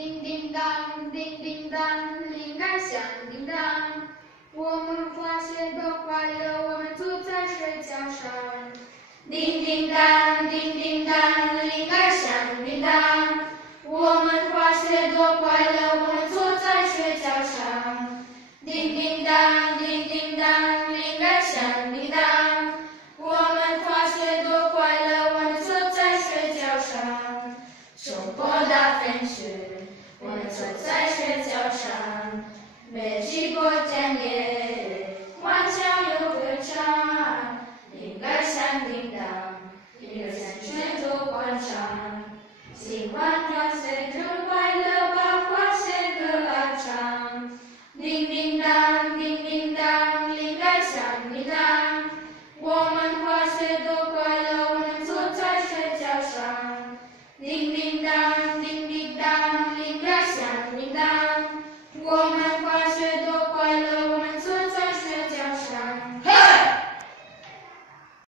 叮叮当，叮叮当，铃儿响叮当。我们滑雪多快乐，我们坐在水饺上。叮叮当，叮叮当，铃儿响叮当。我们滑雪多快乐，我们坐在水饺上。叮叮当，叮叮当，铃儿响叮当。我们滑雪多快乐，我们坐在水饺上。生活大风雪，我们坐在水饺上。没去过田野，欢笑又歌唱。铃儿响叮当，铃儿响全都广场。喜欢跳。